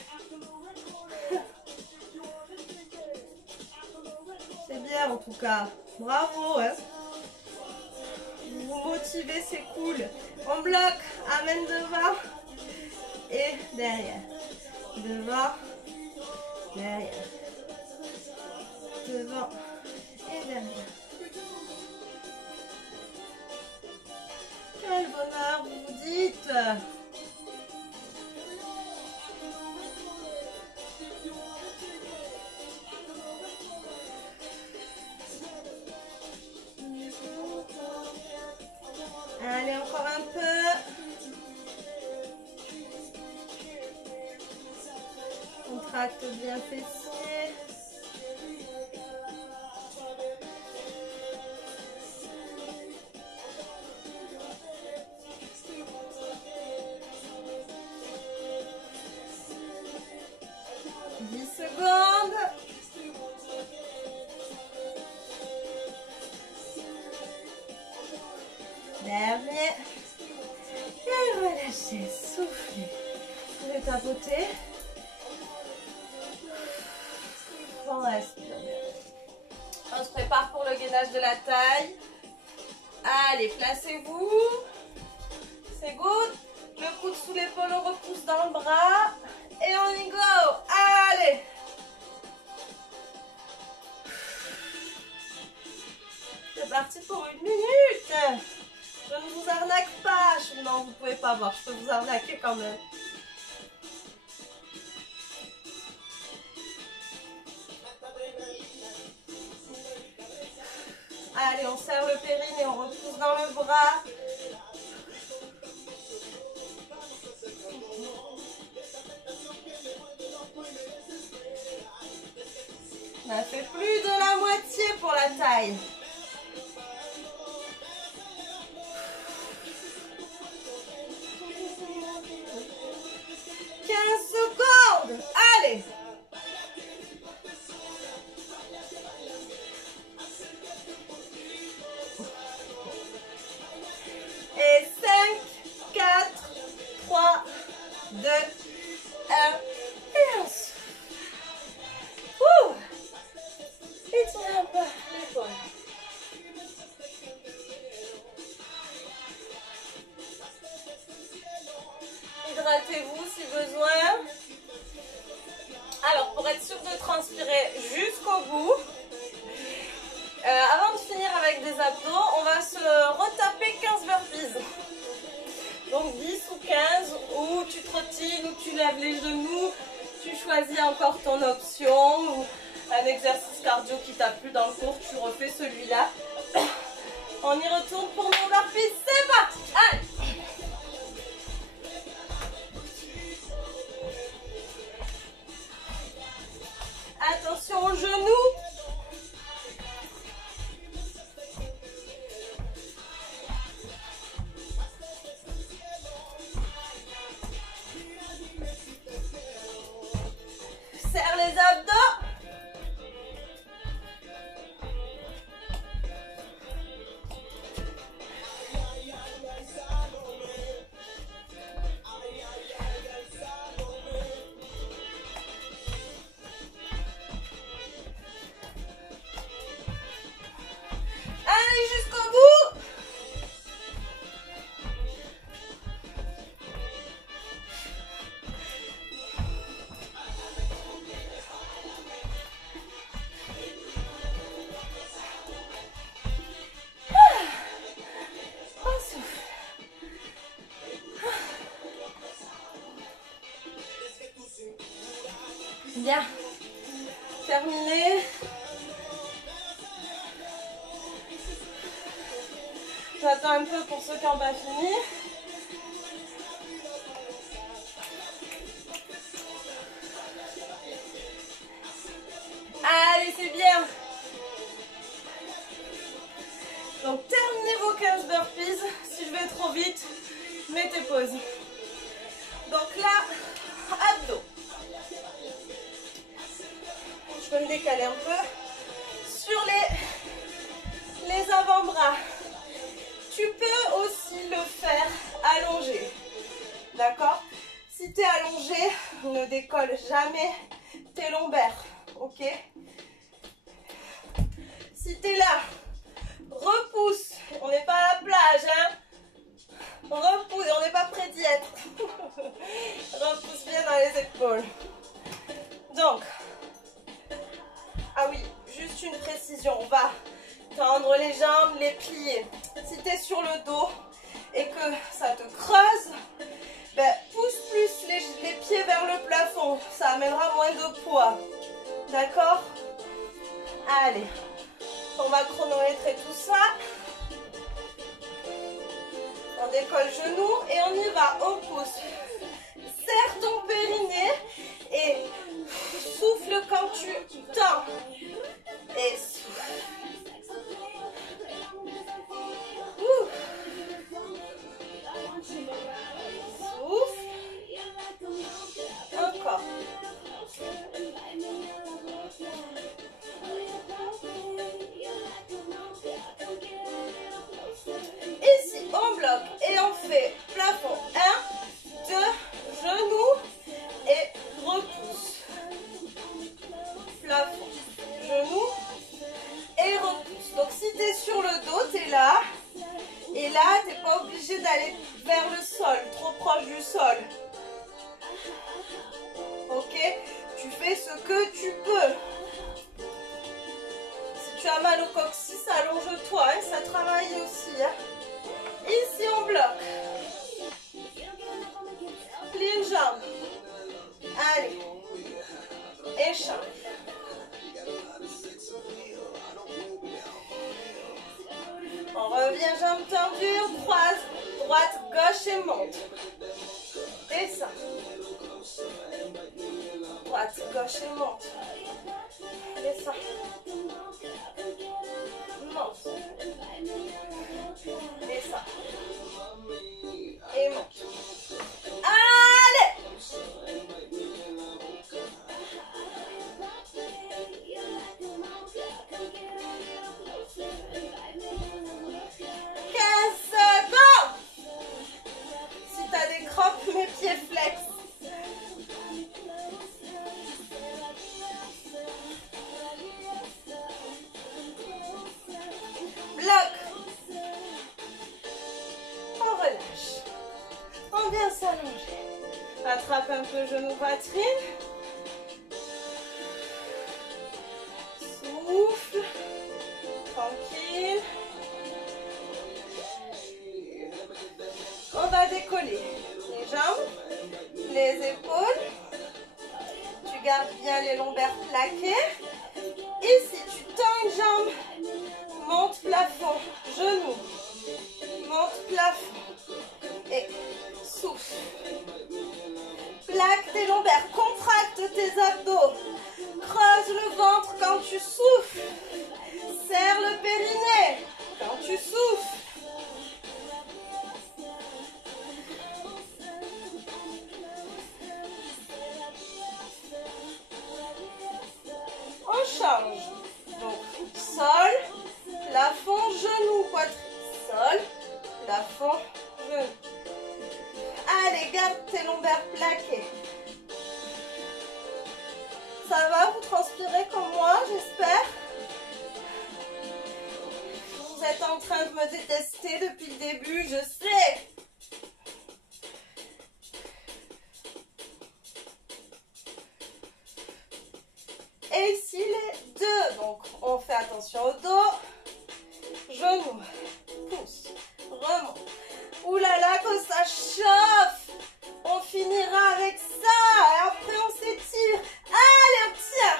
C'est bien en tout cas. Bravo, hein? Vous vous motivez, c'est cool. On bloque, amène devant et derrière. Devant, derrière. Devant et derrière. Quel bonheur, vous vous dites. Allez, encore un peu. Contracte bien fessier. Dernier. Et relâchez, soufflez. Vous pouvez tapoter. Voilà. respire. On se prépare pour le gainage de la taille. Allez, placez-vous. C'est good. Le coude sous l'épaule, on repousse dans le bras. Et on y go. Allez. C'est parti pour 1 minute. Je ne vous arnaque pas. Non, vous ne pouvez pas voir. Je peux vous arnaquer quand même. Allez, on serre le périnée, on repousse dans le bras. On a fait plus de la moitié pour la taille. 15 secondes. Allez. Et 5, 4, 3, 2, 1. Et on se... Ouh. Étirez un peu l'épaule. Hydratez-vous si besoin. Alors, pour être sûr de transpirer jusqu'au bout, avant de finir avec des abdos, on va se retaper 15 burpees. Donc 10 ou 15, ou tu trottines, ou tu lèves les genoux, tu choisis encore ton option, ou un exercice cardio qui t'a plu dans le cours, tu refais celui-là. On y retourne pour nos burpees, c'est parti. Allez. Attention aux genoux. Serre les abdos. Allez jusqu'au bout. Bien. Terminé. J'attends un peu pour ceux qui n'ont pas fini. Allez, c'est bien. Donc, terminez vos 15 burpees. Si je vais trop vite, mettez pause. Donc là, abdos. Je peux me décaler un peu. Sur les avant-bras. Tu peux aussi le faire allongé. D'accord? Si tu es allongé, ne décolle jamais tes lombaires. Ok? Si tu es là, repousse. On n'est pas à la plage, hein? Repousse, on n'est pas près d'y être. Repousse bien dans les épaules. Donc, ah oui, juste une précision. On va tendre les jambes, les plier. Si tu es sur le dos et que ça te creuse, ben, pousse plus les pieds vers le plafond. Ça amènera moins de poids. D'accord? Allez, on va chronométrer tout ça. On décolle genou et on y va. On pousse. Serre ton périnée et souffle quand tu tends. Et souffle. Souffle. Encore. Ici, on bloque et on fait plafond 1, 2, genoux et repousse. Plafond. d'aller vers le sol, trop proche du sol. Ok? Tu fais ce que tu peux. Si tu as mal au coccyx, allonge-toi, hein, ça travaille aussi. Hein. Ici, on bloque. Plie une jambe. Allez. Échange. On revient, jambes tendues, on croise. Droite, gauche et monte. Descends. Droite, gauche et monte. Descends. Monte. Descends. Et monte. Allez! Mes pieds flex. Bloc. On relâche. On vient s'allonger. Attrape un peu genou poitrine. Souffle. Tranquille. On va décoller les jambes, les épaules. Tu gardes bien les lombaires plaqués. Ici, tu tends une jambe. Monte plafond, genou. Monte plafond. Et souffle. Plaque tes lombaires. Contracte tes abdos. Creuse le ventre quand tu souffles. Serre le périnée quand tu souffles. On change. Donc, sol, plafond, genou, poitrine. Sol, plafond, genou. Allez, garde tes lombaires plaqués. Ça va, vous transpirez comme moi, j'espère. Vous êtes en train de me détester depuis le début, je sais. Et ici, les deux. Donc, on fait attention au dos. Genou, pouce, remonte. Ouh là là, que ça chauffe. On finira avec ça. Et après, on s'étire. Allez, on tient.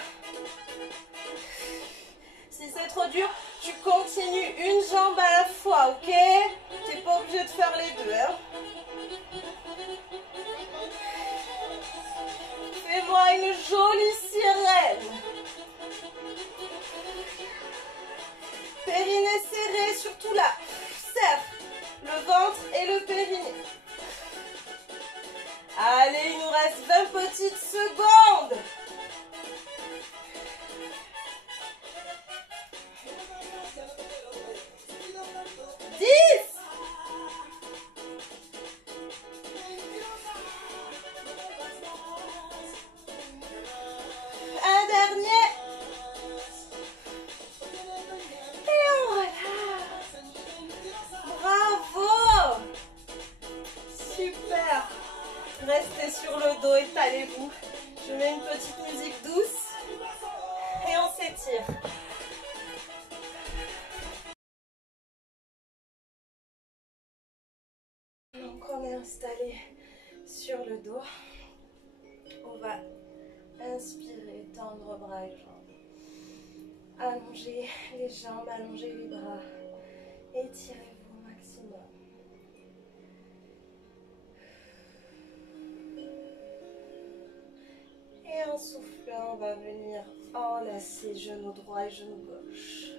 Si c'est trop dur, tu continues une jambe à la fois, ok? Tu n'es pas obligé de faire les deux, hein? Fais-moi une jolie sirène. Périnée serré, surtout là. Serre le ventre et le périnée. Allez, il nous reste 20 petites secondes. Un dernier. Et on relâche. Bravo. Super. Restez sur le dos, étalez-vous. Je mets une petite musique douce. Et on s'étire. Donc on est installé sur le dos. On va inspirer, tendre bras et jambes. Allongez les jambes, allongez les bras. Étirez-vous au maximum. Et en soufflant, on va venir enlacer genou droit et genou gauche.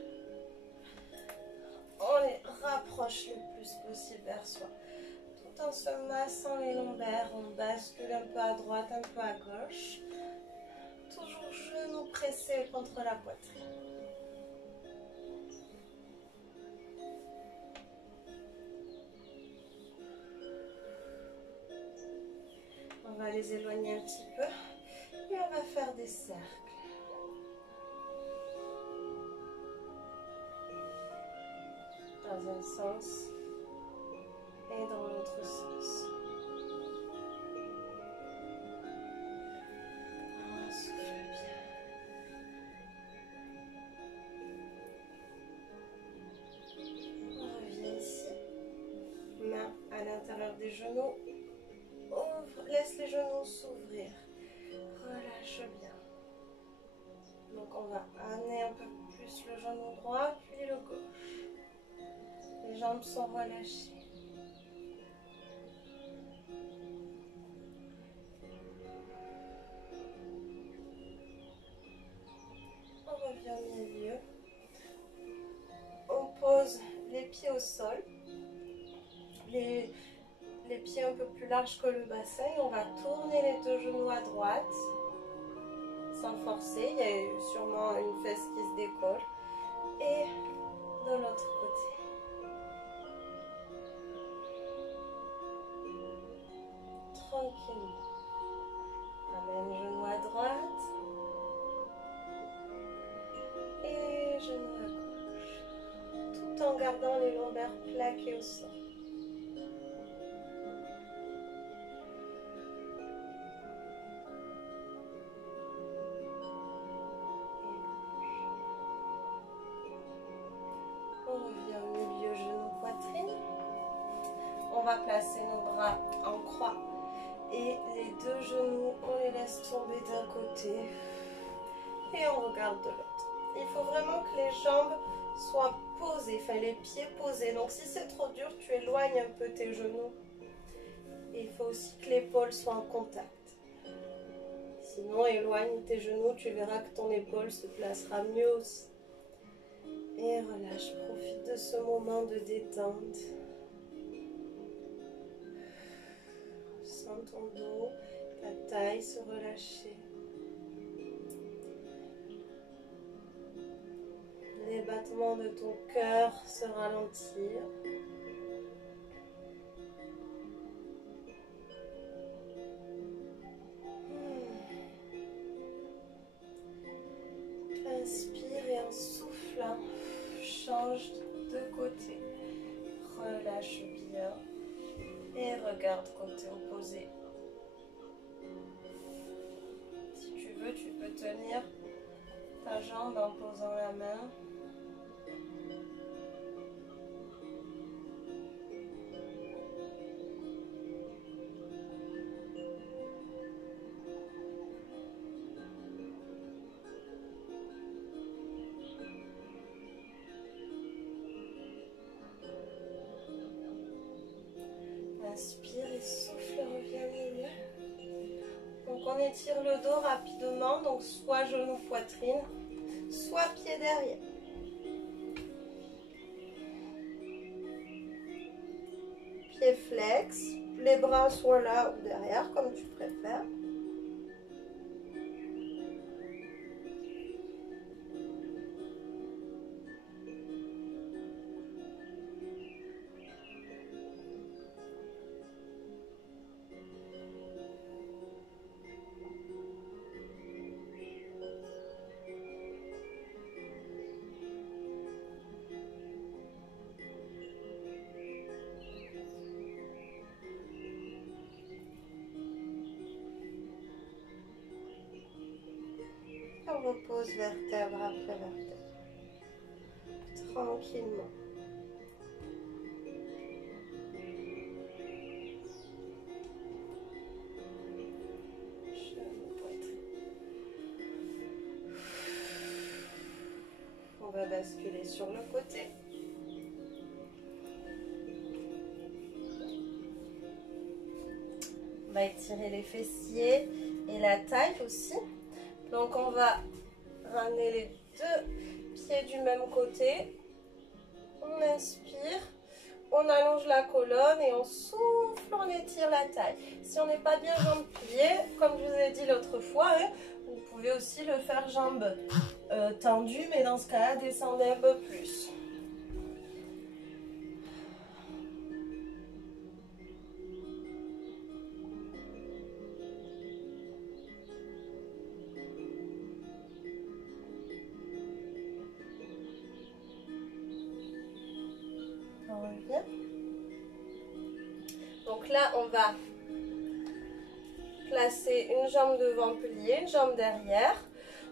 On les rapproche le plus possible vers soi. Tout en se massant les lombaires, on bascule un peu à droite, un peu à gauche. Toujours genou pressé contre la poitrine. On va les éloigner un petit peu et on va faire des cercles. Dans un sens Et dans l'autre sens. Souffle bien. On revient ici. Main à l'intérieur des genoux. Ouvre, laisse les genoux s'ouvrir. Relâche bien. Donc on va amener un peu plus le genou droit, puis le gauche. Les jambes sont relâchées. On revient au milieu. On pose les pieds au sol. Les pieds un peu plus larges que le bassin. Et on va tourner les deux genoux à droite. Sans forcer. Il y a sûrement une fesse qui se décolle. Et de l'autre côté. Tranquillement. Amène genou à droite. Et genou à gauche. Tout en gardant les lombaires plaqués au sol. On revient au milieu, genou, poitrine. On va placer nos bras en croix. Et les deux genoux, on les laisse tomber d'un côté. Et on regarde de l'autre. Il faut vraiment que les jambes soient posées, enfin les pieds posés. Donc si c'est trop dur, tu éloignes un peu tes genoux. Et il faut aussi que l'épaule soit en contact. Sinon, éloigne tes genoux, tu verras que ton épaule se placera mieux aussi. Et relâche, profite de ce moment de détente. Sens ton dos, ta taille se relâcher. Les battements de ton cœur se ralentir. Inspire et en soufflant, change de côté. Relâche bien et regarde côté opposé. Si tu veux, tu peux tenir ta jambe en posant la main. Inspire et souffle, reviens au milieu. Donc on étire le dos rapidement, donc soit genou poitrine, soit pied derrière. Pied flex, les bras soient là ou derrière comme tu préfères. On repose vertèbre après vertèbre. Tranquillement. On va basculer sur le côté. On va étirer les fessiers et la taille aussi. Donc on va ramener les deux pieds du même côté. On inspire, on allonge la colonne et on souffle, on étire la taille. Si on n'est pas bien jambes pliées, comme je vous ai dit l'autre fois, vous pouvez aussi le faire jambes tendues, mais dans ce cas-là, descendez un peu plus. On revient. Donc là, on va placer une jambe devant pliée, une jambe derrière.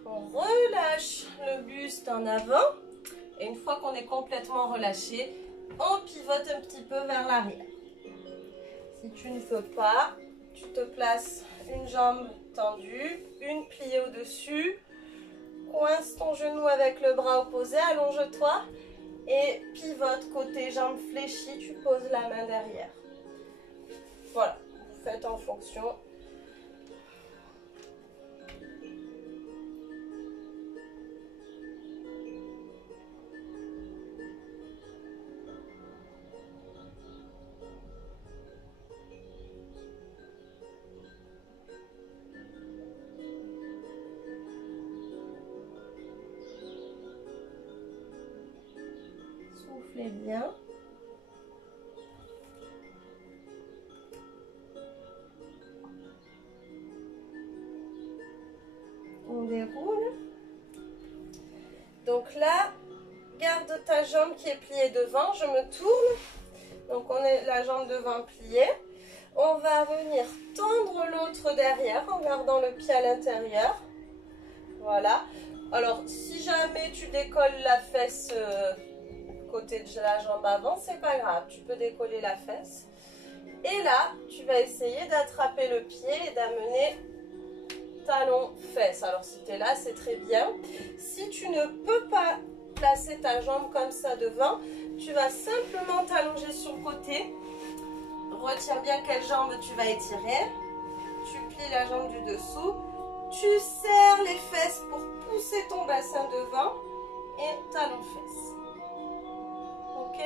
On relâche le buste en avant. Et une fois qu'on est complètement relâché, on pivote un petit peu vers l'arrière. Si tu ne peux pas, tu te places une jambe tendue, une pliée au-dessus. Coince ton genou avec le bras opposé, allonge-toi. Et pivote côté jambe fléchie, tu poses la main derrière. Voilà, faites en fonction. Soufflez bien. On déroule. Donc là, garde ta jambe qui est pliée devant. Je me tourne. Donc on est la jambe devant pliée. On va venir tendre l'autre derrière en gardant le pied à l'intérieur. Voilà. Alors si jamais tu décolles la fesse côté de la jambe avant, c'est pas grave. Tu peux décoller la fesse. Et là, tu vas essayer d'attraper le pied et d'amener talon fesse. Alors si tu es là, c'est très bien. Si tu ne peux pas placer ta jambe comme ça devant, tu vas simplement t'allonger sur le côté. Retiens bien quelle jambe tu vas étirer. Tu plies la jambe du dessous. Tu serres les fesses pour pousser ton bassin devant et talon fesse. Ok?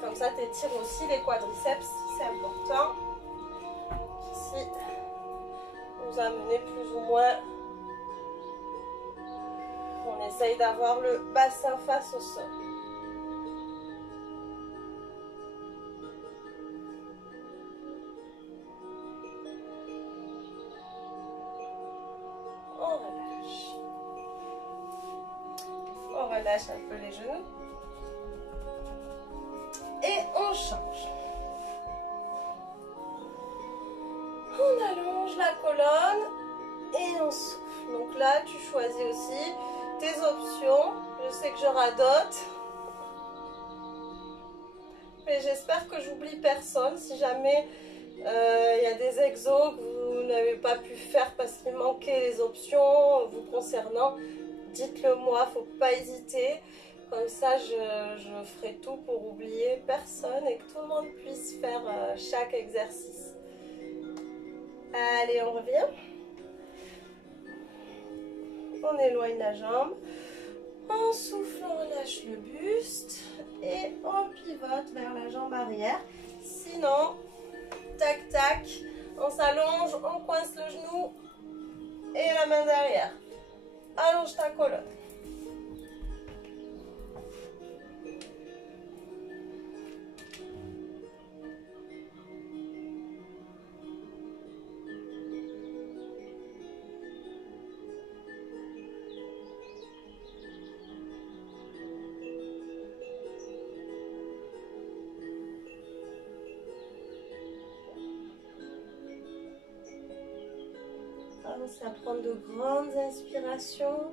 Comme ça, tu étires aussi les quadriceps, c'est important. Ici, vous amenez plus ou moins. On essaye d'avoir le bassin face au sol. On relâche. On relâche un peu les genoux. Et on change. On allonge la colonne et on souffle. Donc là, tu choisis aussi tes options. Je sais que je radote. Mais j'espère que j'oublie personne. Si jamais il y a des exos que vous n'avez pas pu faire parce qu'il manquait les options vous concernant, dites-le moi, il ne faut pas hésiter. Comme ça, je ferai tout pour oublier personne et que tout le monde puisse faire chaque exercice. Allez, on revient. On éloigne la jambe. En soufflant, on lâche le buste et on pivote vers la jambe arrière. Sinon, tac, tac, on s'allonge, on coince le genou et la main derrière. Allonge ta colonne. Commence à prendre de grandes inspirations.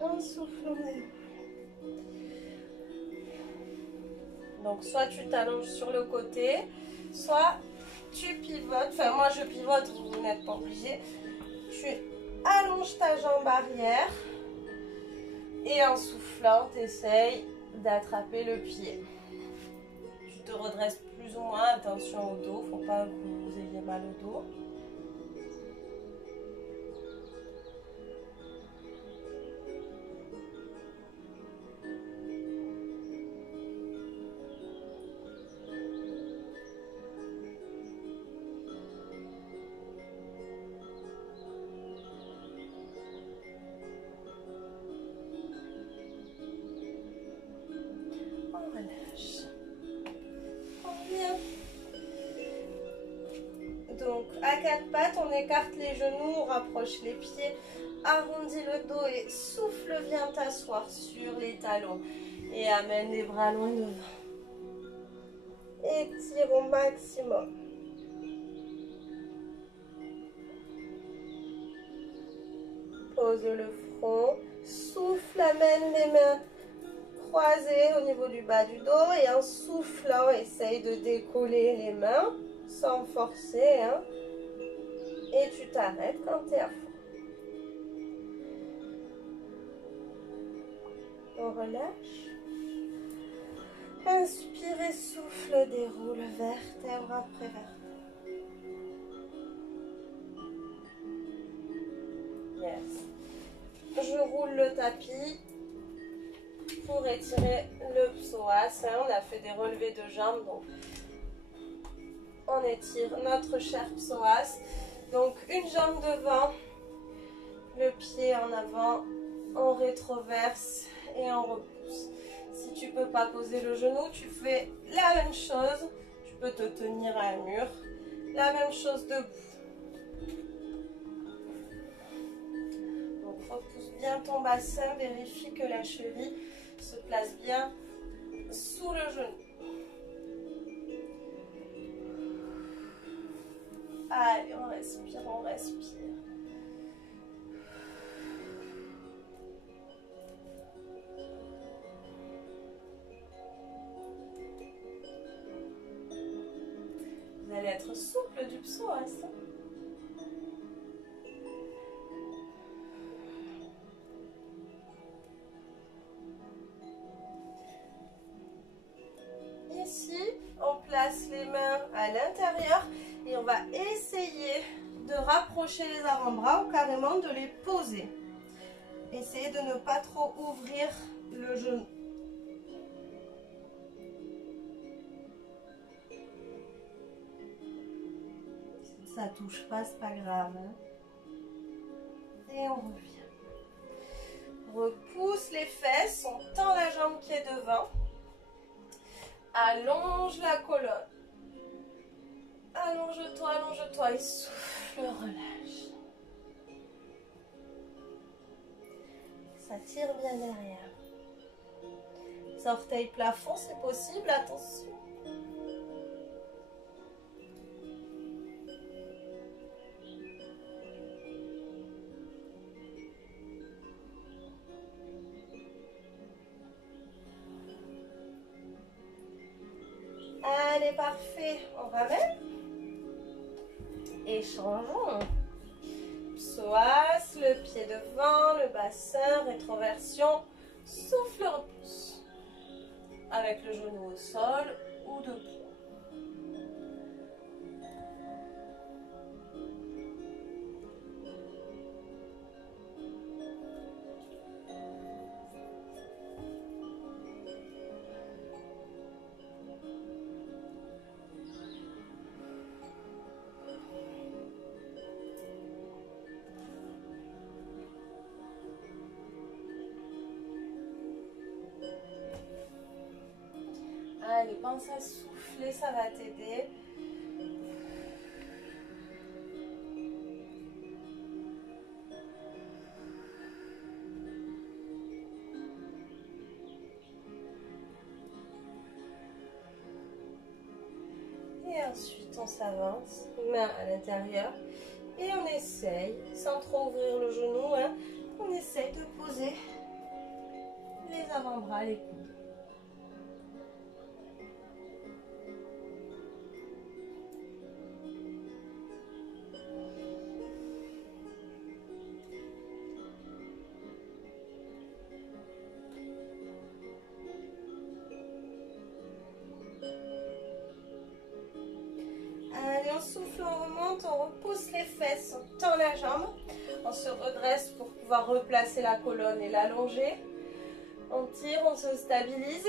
En soufflant. Donc soit tu t'allonges sur le côté, soit tu pivotes. Enfin moi je pivote, vous n'êtes pas obligé. Tu allonges ta jambe arrière. Et en soufflant, tu essayes d'attraper le pied. Tu te redresses plus ou moins, attention au dos, il ne faut pas que vous ayez mal au dos. Donc à quatre pattes, on écarte les genoux, on rapproche les pieds, arrondis le dos et souffle, viens t'asseoir sur les talons. Et amène les bras loin devant. Étire au maximum. Pose le front, souffle, amène les mains croisées au niveau du bas du dos et en soufflant, essaye de décoller les mains sans forcer. Hein, et tu t'arrêtes quand tu es à fond. On relâche. Inspire et souffle, déroule vertèbre après vertèbre. Yes. Je roule le tapis pour étirer le psoas. On a fait des relevés de jambes, donc on étire notre cher psoas. Donc une jambe devant, le pied en avant, on rétroverse et on repousse. Si tu peux pas poser le genou, tu fais la même chose. Tu peux te tenir à un mur. La même chose debout. Donc repousse bien ton bassin, vérifie que la cheville se place bien sous le genou. Allez, on respire, on respire. Vous allez être souple du psoas. Ici, on place les mains à l'intérieur et on va essayer de rapprocher les avant-bras ou carrément de les poser. Essayez de ne pas trop ouvrir le genou. Si ça touche pas, c'est pas grave. Hein. Et on revient. Repousse les fesses, on tend la jambe qui est devant. Allonge la colonne. Allonge-toi et souffle, relâche. Ça tire bien derrière. Les orteils plafond, c'est possible, attention. Allez, parfait. On ramène. Et changeons. Psoas, le pied devant, le bassin, rétroversion. Souffle, repousse. Avec le genou au sol ou debout. Allez, pense à souffler, ça va t'aider. Et ensuite, on s'avance, main à l'intérieur. Et on essaye, sans trop ouvrir le genou, hein, on essaye de poser les avant-bras, les coudes. Allez, on souffle, on remonte, on repousse les fesses, on tend la jambe, on se redresse pour pouvoir replacer la colonne et l'allonger. On tire, on se stabilise,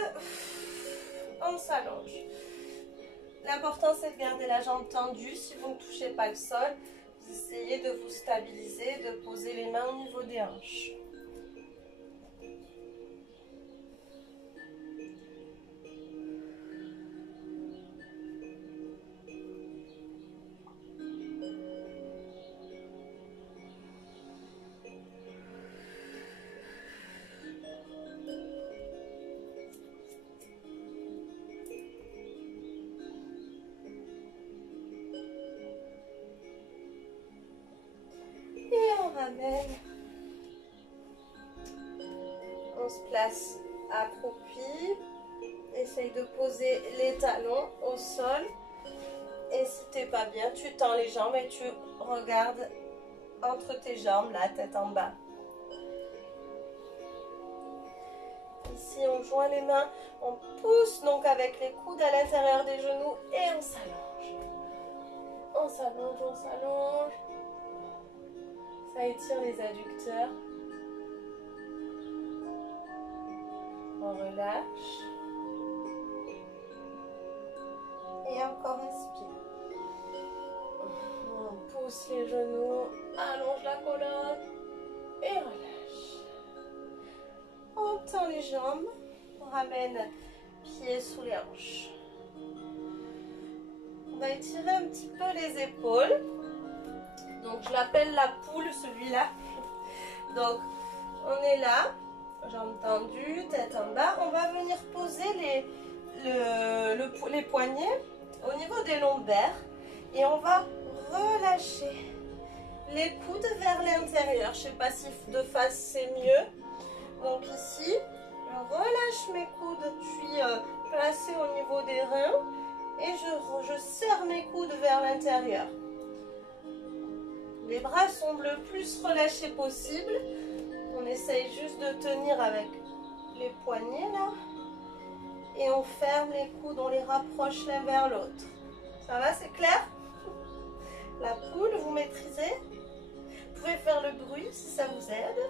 on s'allonge. L'important c'est de garder la jambe tendue. Si vous ne touchez pas le sol, vous essayez de vous stabiliser, de poser les mains au niveau des hanches. ramène. On se place accroupi. Essaye de poser les talons au sol. Et si t'es pas bien, tu tends les jambes et tu regardes entre tes jambes, la tête en bas. Ici, on joint les mains, on pousse donc avec les coudes à l'intérieur des genoux et on s'allonge. On s'allonge, on s'allonge. Ça étire les adducteurs. On relâche. Et encore inspire. On pousse les genoux, allonge la colonne et relâche. On tend les jambes, on ramène pieds sous les hanches. On va étirer un petit peu les épaules. Donc je l'appelle la poule celui-là. Donc on est là, jambes tendues, tête en bas. On va venir poser les poignets au niveau des lombaires et on va relâcher les coudes vers l'intérieur. Je ne sais pas si de face c'est mieux. Donc ici, je relâche mes coudes, puis placés au niveau des reins et je serre mes coudes vers l'intérieur. Les bras sont le plus relâchés possible. On essaye juste de tenir avec les poignets là. Et on ferme les coudes, on les rapproche l'un vers l'autre. Ça va, c'est clair? La poule, vous maîtrisez? Vous pouvez faire le bruit si ça vous aide.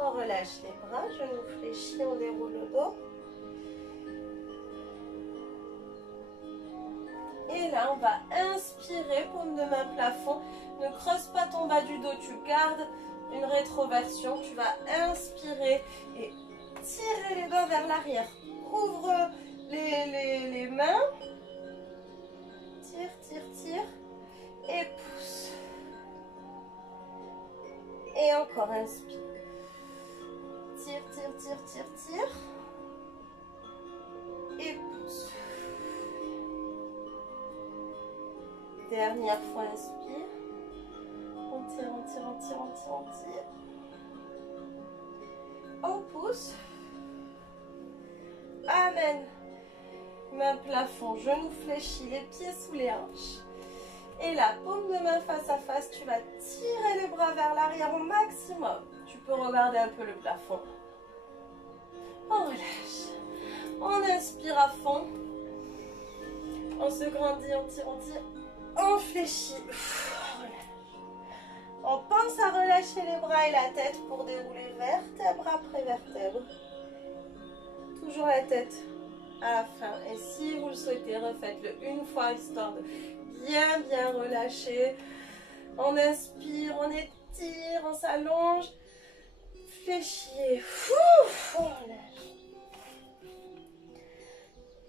On relâche les bras, genoux fléchis, on déroule le dos. Et là, on va inspirer, paume de main plafond. Ne creuse pas ton bas du dos, tu gardes une rétroversion. Tu vas inspirer et tirer les doigts vers l'arrière. Ouvre les mains. Tire, tire, tire. Et pousse. Et encore, inspire. Tire, tire, tire, tire, tire. Et pousse. Dernière fois, inspire. On tire, on tire, on tire, on tire, on tire. On pousse. Amen. Main plafond, genoux fléchis, les pieds sous les hanches. Et la paume de main face à face, tu vas tirer les bras vers l'arrière au maximum. Tu peux regarder un peu le plafond. On relâche. On inspire à fond. On se grandit, on tire, on tire. On fléchit. On pense à relâcher les bras et la tête pour dérouler vertèbre après vertèbre. Toujours la tête à la fin. Et si vous le souhaitez, refaites-le une fois histoire de bien relâcher. On inspire, on étire, on s'allonge. Fléchis. On relâche.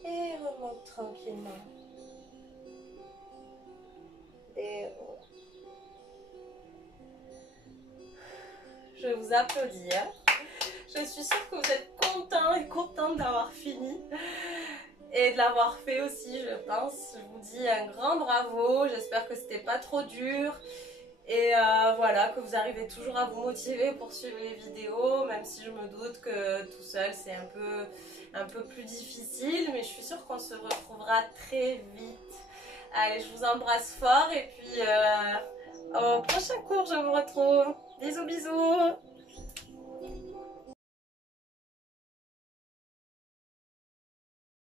Et remonte tranquillement. Je vous applaudis. Je suis sûre que vous êtes contents et contentes d'avoir fini et de l'avoir fait aussi, je pense. Je vous dis un grand bravo. J'espère que c'était pas trop dur et voilà, que vous arrivez toujours à vous motiver pour suivre les vidéos, même si je me doute que tout seul c'est un peu plus difficile, mais je suis sûre qu'on se retrouvera très vite. Allez, je vous embrasse fort et puis au prochain cours, je vous retrouve. Bisous, bisous!